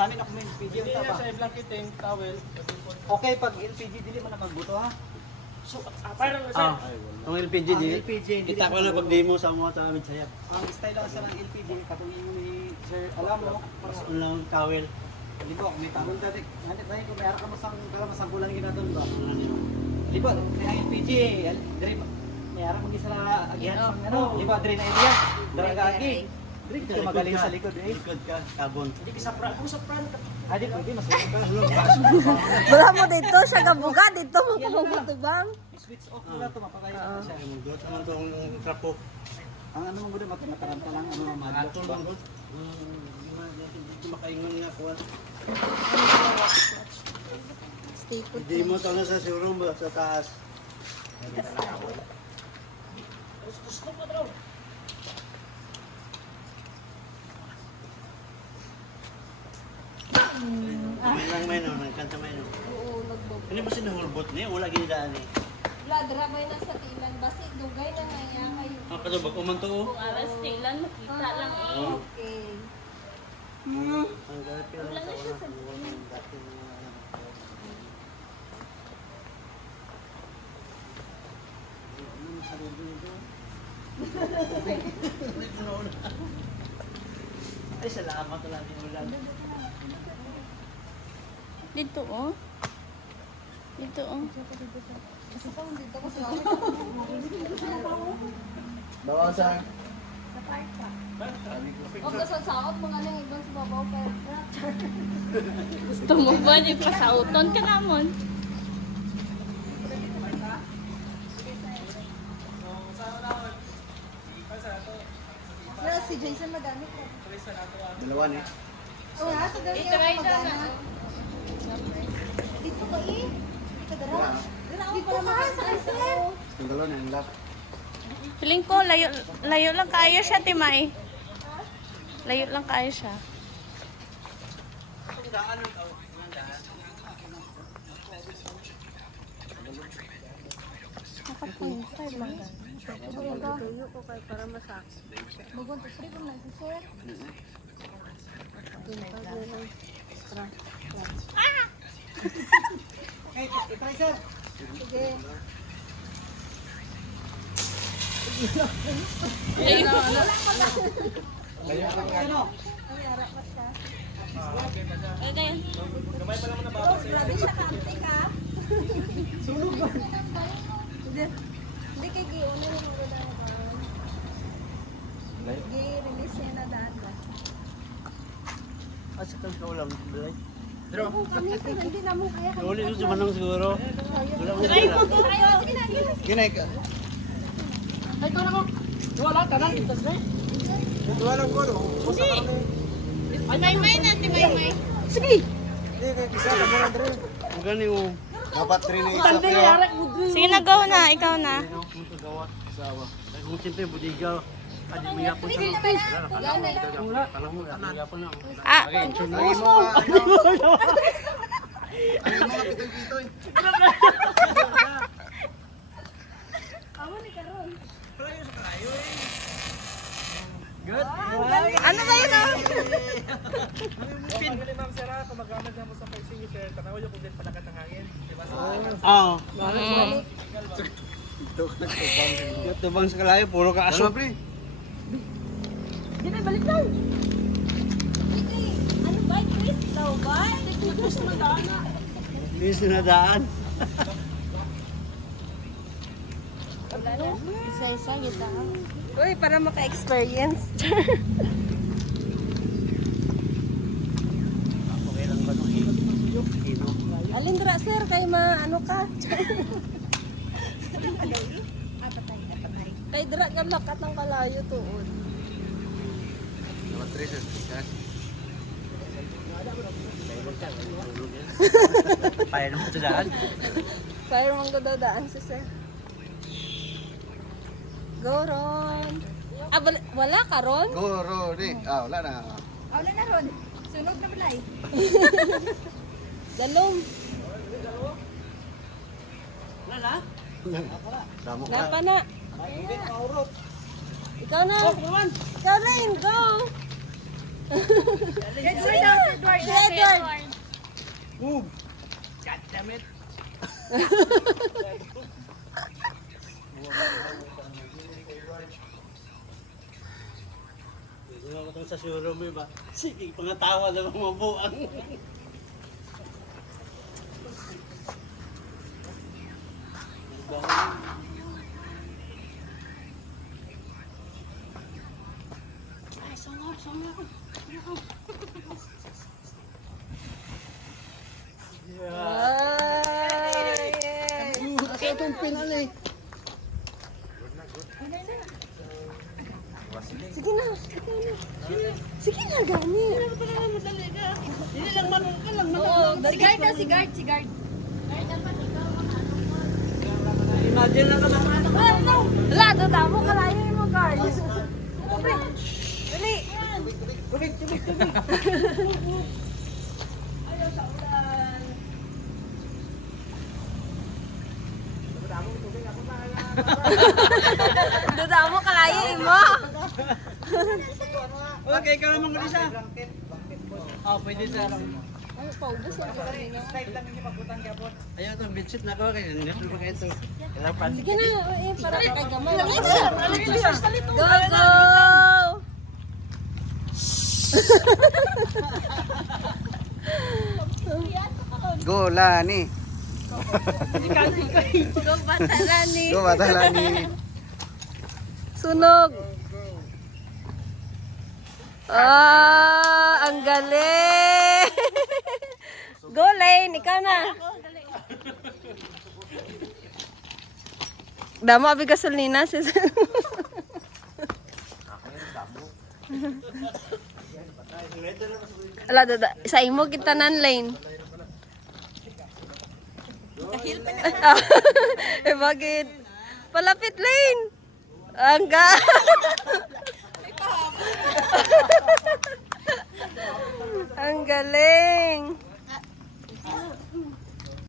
namin ako may LPG Hindi yung niya taba. siya i-blanketing, towel. Okay, pag LPG, dili man na magbuto ha. So, parang na siya. Ang LPG Ang di. LPG, hindi Kita ko na pag demo sa mga tawid sayap. Ang style lang sa ng LPG, katong ni Sir, alam mo, Mas ulang towel. libo, may tabon dati. Nandit tayo kung mayroon ka masang bulan ginaton ba? Libo, may LPG, diri mayroon mo sa agihan sa ano, libo, diri na area, daragagi. Diri ka magaling sa likod eh. Likod ka, carbon. Hindi ka sa front. Kung sa front, Adi, pwede mas ka. Wala mo dito, siya kabuka dito mo kumutubang. Switch off mo lang ito, mapakaya na siya. Ang dot naman tong trapo. Ang ano mo gusto, mataranta lang, ano mo madlok Ato ba? lang dot. Hindi makaingon nga kuwan. Stay put. Hindi mo tala sa showroom ba sa taas. gusto mo daw. May lang may no, nagkanta may no. Oo, nagbog. Ano ba sinahulbot niya? Wala ginidaan eh. Ladra ba na sa tilan? Basi, dugay na nga yan kayo. Ang katubag umanto oh. Kung alas tilan, makita lang eh. Okay. Ang gapi lang Wala na siya sa Ay, salamat lang din ulan. Dito oh. Dito oh. Bawa sa O sa saot, mga nang ibang sa babaw pero Gusto mo ba di pasauton ka namon? Pero si Jason madami ko. dalawa ni. Oo, sa dali I-try ako daw magana. na. Dito ka eh. Dito dara. Dito ka sa kasi. Yung dalawa ni ang lap. Feeling ko layo lang kayo siya, Timay. Layo lang kayo siya. Nakapunta lang. Tuyo ko kay para masaks. Bugon to free kung nagsiser. Okay, itry sir. Sige. Ano? Ay, harap mas ka. Eh, ganyan. Oh, grabe siya kaante ka. Sunog ba? Hindi kay Giona yung mga daan ba? Gi-release niya na daan ba? Asa kang kaulang balay. Kung kami sir, hindi na mo kaya kami. Uli sa manong siguro. Wala mo Try mo, sila. try mo. Sige na, sige na. Ginay ka. Ay, ito na mo. Wala, tanan. Itas na. Wala ko no. Timay na, Timay. Sige! Isa ka muna dre. Ang gani mo. Dapat rin ni isa Tanda pero. na yarak mo din. Sige na, go na. Ikaw na. Gawat isawa. Ay kung siyempre budigaw. Adi may yapon sa. Wala. Alam mo, may yapon na. Ah, Ay mo. Ay mo pitoy-pitoy. ano ba yun oh? Pagkali ma'am sira, kung magamit na mo sa fire extinguisher, tanaw yung kung din palakat ng hangin. Diba? Oo. Tubang sa kalayo, puro ka aso. Di na, balik lang! Ano ba? Chris daw ba? Chris mo daan na. Hindi sinadaan. Isa-isa, kita. Uy, para maka-experience. Okay lang ba itong hino? Alindra, sir, kay ano ka? Kay dra ka lakat ng kalayo tuod. Dapat tres. Paya naman sa daan. Fire mong dadaan si sir. Go, Ron. Ah, wala ka, Ron? Go, Rodi. Ah, wala na. Wala na, Ron. Sunog na balay. Dalong. Damo ka. Napa na. Ikaw na. Ikaw na yun, go. Edward, si Edward. Move! God damn it! Hindi ako itong sa showroom mo ba? Sige, pangatawa na mga buang. Ay, sonar. Asa itong pinali? Sige na. Sige na, gani. Hindi lang manong ka lang. Si guard na, si guard. Imagine lang ka lang. Wala, doon mo kalahin mo, guard. Dali. Tubig. Doon mo kalahin mo. Okay, ikaw naman ka isa. Oh, pwede sa... Slide lang yung pagbutan ka po. Ayaw itong bedsheet na ko. Kaya hindi ko kayo ito. Kailangan Sige na, para kay gamay. Go, go! Go Lani. Go, Batalani. Go Bata Lani. Sunog. Ah, ang galing. Go, Lane. Ikaw na. Damo abi gasolina sis. Ala dada, sa imo kita nan Lane. Eh bakit? Palapit Lane. Angga. Ang galing.